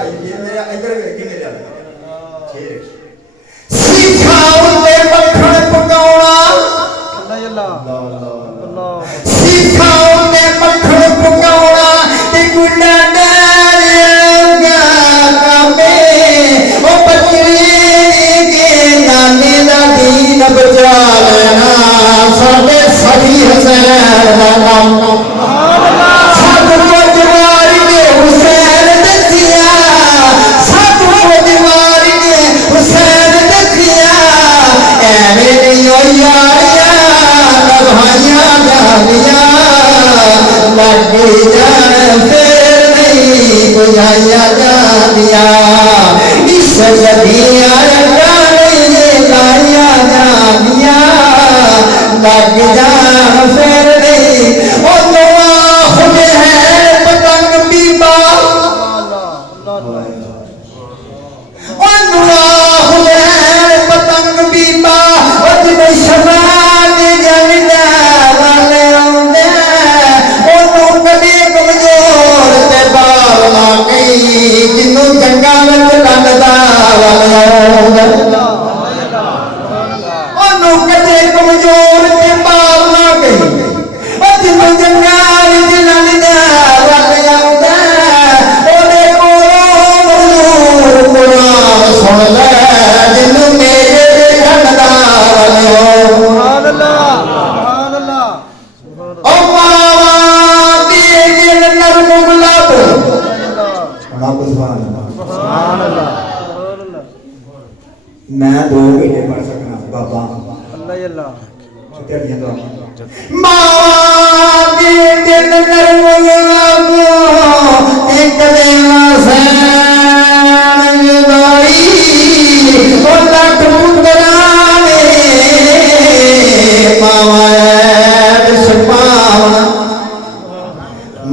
भाई ये मेरा इधर देखी मेरे वाले शेर सिखाउंदे मक्खन पकाउणा अल्लाह अल्लाह सिखाउंदे मक्खन पकाउणा ते गुंडा डालियां कामे ओ पचड़ी के नाने दा दीन बचा लेना साडे सही हसैन दा नाम मैं 2 महीने पढ़ सकना बाबा अल्लाह अल्लाह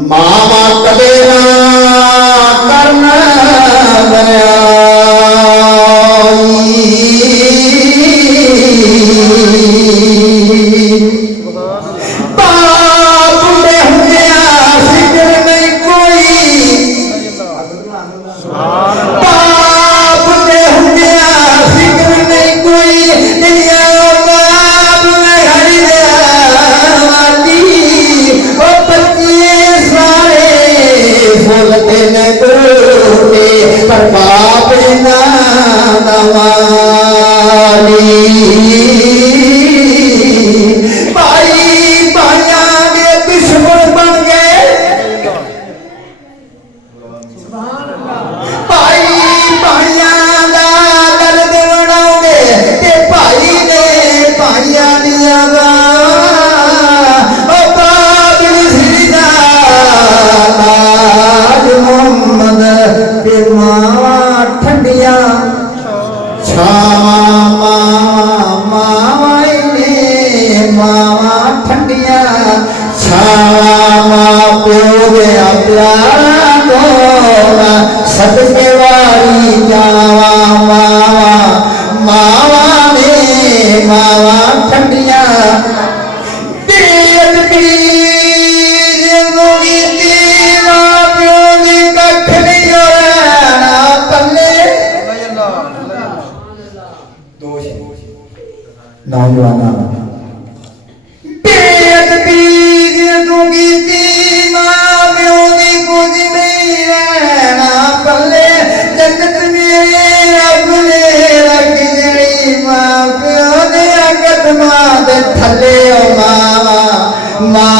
मामा कबेरा करना बना सदके वाली जावा मावा मावा में मावा ठंडिया नौजवाना थले मावा मावा